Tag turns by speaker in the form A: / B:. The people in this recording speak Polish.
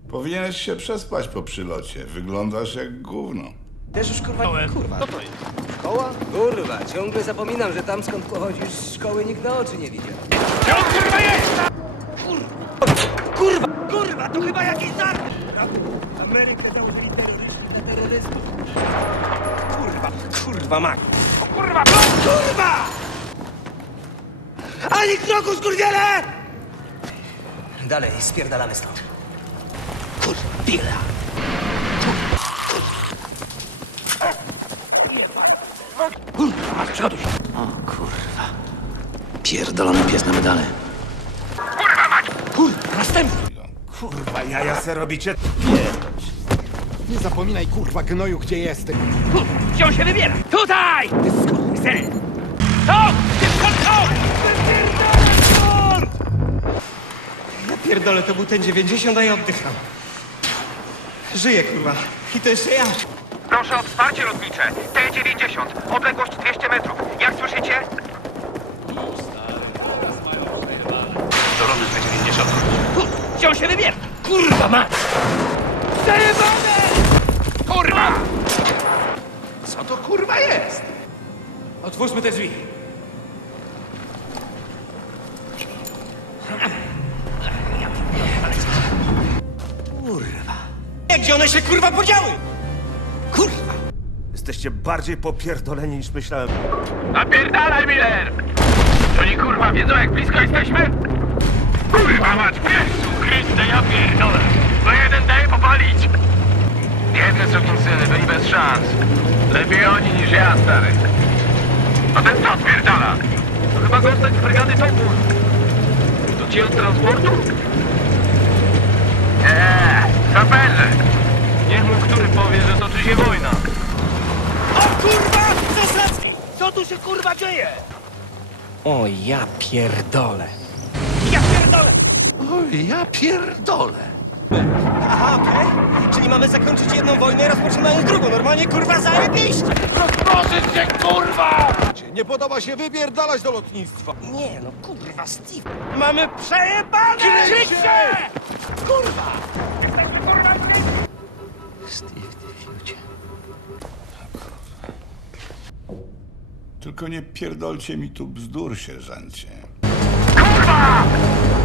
A: Powinieneś się przespać po przylocie. Wyglądasz jak gówno.
B: Też już kurwa.
C: Co to jest?
B: Szkoła? Kurwa, ciągle zapominam, że tam skąd pochodzisz z szkoły nikt na oczy nie widział.
C: Gdzie on kurwa jest?
B: Kurwa, to chyba jakiś żart! Amerykę dał do terrorystów. Kurwa mać.
C: O kurwa,
B: Kurwa! Ani kroku, skurwiele! Dalej, spierdalamy stąd. Kurwa, pila!
C: Przegotuj się.
D: O kurwa. Pierdolony pies na medale.
C: Kurwa mać!
B: Kurwa, następny!
E: Kurwa, jaja se robicie?
F: Nie zapominaj, kurwa, gnoju, gdzie jesteś.
C: Gdzie on się wybiera? Tutaj! Ty skurwysyny! To! To!
B: Ja pierdolę, to był ten 90, a ja oddycham. Żyję, kurwa. I to jeszcze ja.
C: Proszę o wsparcie lotnicze. T-90. Odległość 200 metrów. Jak słyszycie?
D: Dorony T-90.
C: Gdzie on się wybiera? Kurwa mać! Zajebane! Kurwa!
D: Co to kurwa jest?
B: Otwórzmy te drzwi. Kurwa. Gdzie one się, kurwa, podziały? Kurwa.
E: Jesteście bardziej popierdoleni niż myślałem.
C: Napierdalaj, Miller! To oni kurwa wiedzą, jak blisko jesteśmy? Kurwa mać, Jezu Chryste, ja pierdolę! To jeden daje popalić! Biedne sukinsyny, byli bez szans. Lepiej oni niż ja, stary. A ten co spierdala? To chyba gościk z brygady Topór. To ci od transportu? Saperze! Niech mu który powie, że toczy się wojna. O kurwa! Zasadzki! Co tu się kurwa dzieje?
B: O, ja pierdolę.
C: Ja pierdolę!
D: Oj, ja pierdolę.
B: Aha, okej. Czyli mamy zakończyć jedną wojnę, rozpoczynając drugą. Normalnie, kurwa, zajebiście.
C: Rozproszyć się, kurwa!
F: Nie podoba się wypierdalać do lotnictwa.
B: Nie, no kurwa, Steve.
C: Mamy przejebane! Kryć się! Kurwa! Jesteśmy kurwa
D: Steve, ty fiucie.
A: Tylko nie pierdolcie mi tu bzdur, sierżancie.
C: Kurwa!